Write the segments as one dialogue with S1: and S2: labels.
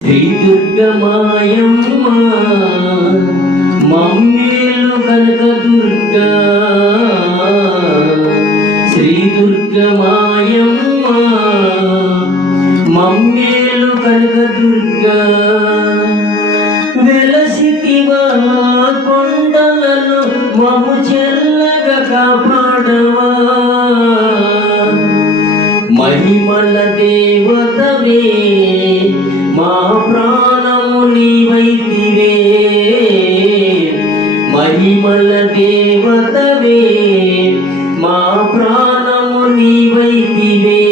S1: శ్రీ దుర్గమాయమ్మ మమ్మేలు కనక దుర్గా శ్రీ దుర్గమా మహిమల దేవతవే మా ప్రాణము నీవైతివే.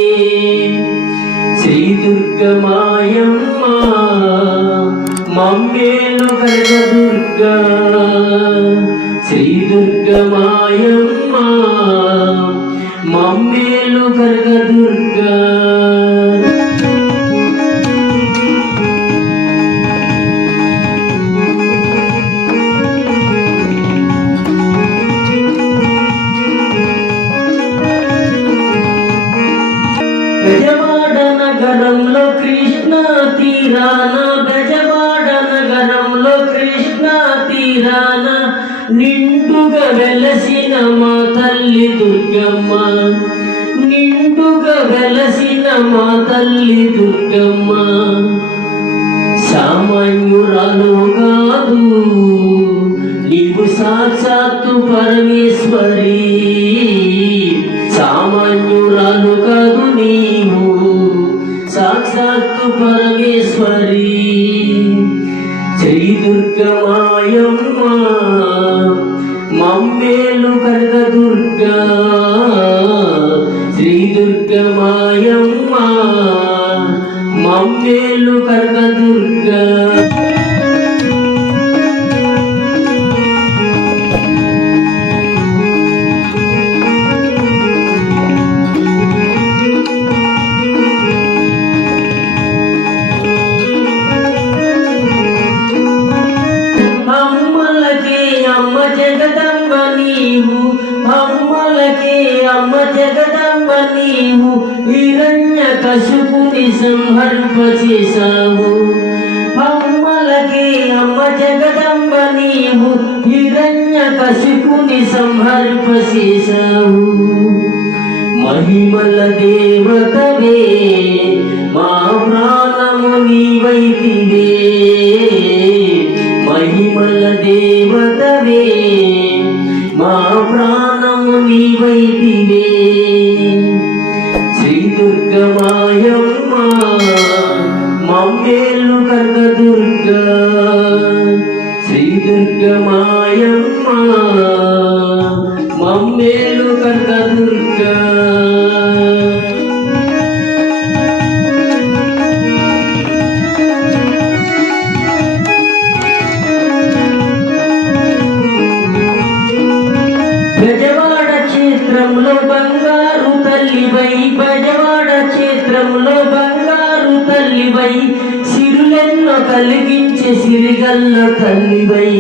S1: శ్రీ దుర్గమాయమ్మ మమ్మేలు కనక దుర్గా. శ్రీ దుర్గమాయమ్మ మమ్మేలు కనక దుర్గా. తీరాన బెజవాడ నగరంలో కృష్ణ తీరాన నిండుగా వెలసిన మా తల్లి దుర్గమ్మ. నిండుగా వెలసిన మా తల్లి దుర్గమ్మ. సామాన్యురాలు కాదు నీవు సాక్షాత్తు పరమేశ్వరి. సామాన్యురాలు కాదు నీవు సాక్షాత్తు పర దుర్గమాయమ్మ మమ్మేలు కనక దుర్గా. శ్రీ దుర్గమాయమ్మ మమ్మేలు కనక దుర్గా. నీవు హిరణ్య కశుపుని సంహరింపచేశావు. అమ్మలకి అమ్మ జగదంబ నీవు హిరణ్య కశుపుని సంహరింపచేశావు. మహిమల దేవతవే మా ప్రాణము నీవైతివే మహిమల దేవతవే మా ప్రాణము నీవైతివే శ్రీ దుర్గమాయమ్మ మమ్మేలు కనక దుర్గా శ్రీ తల్లివై సిరులెన్నో కలిగించే సిరిగల్ల తల్లివై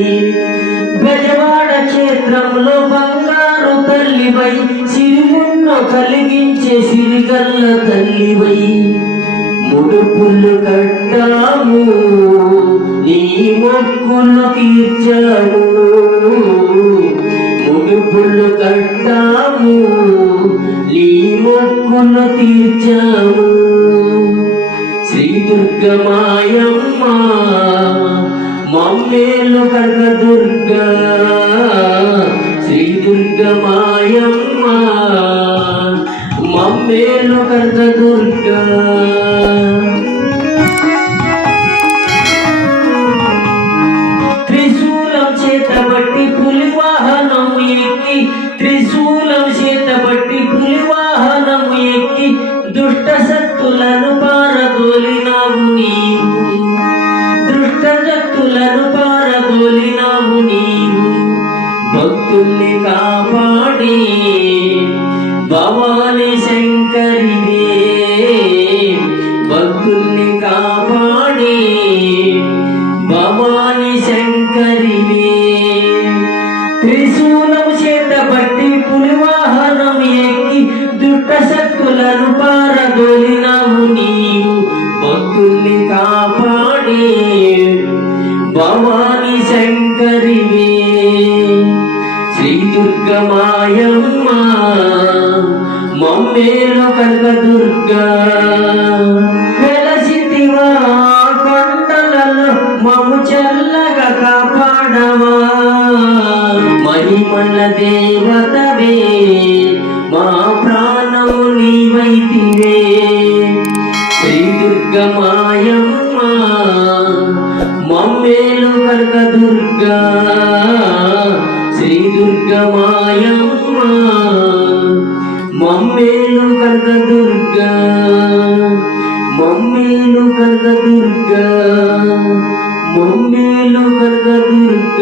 S1: గజవాడ క్షేత్రంలో బంగారు తల్లివై సిరులెన్నో కలిగించే సిరిగల్ల తల్లివై. ముడుపులు కట్టాము నీ మొక్కులు తీర్చాము ముడుపులు కట్టాము నీ మొక్కులు తీర్చాము దుర్గమాయమ్మ మమ్మేలు కర్ణ దుర్గ శ్రీ దుర్గమాయమ్మ మమ్మేలు కర్ణ దుర్గ. త్రిశూలం చేతబట్టి పులి వాహనం ఎక్కి త్రిశూలం చేతబట్టి పులి వాహనం ఎక్కి దుష్ట సత్తులను భవాని శంకరివే భక్తుల్ని కాపాడి. భవాని శంకరివే త్రిశూలం చేత పట్టి పులివాహనం ఎక్కి దుట్ట శక్తులను పారదోలినావు నీవు. భక్తుల్ని కాపాడి. మాయమ్మ మమ్మేలు కనక దుర్గా ದುರ್ಗ ಮಮ್ಮೇಲು ಕರ್ಗ ದುರ್ಗ ಮಮ್ಮೇಲು ಕರ್ಗ ದುರ್ಗ.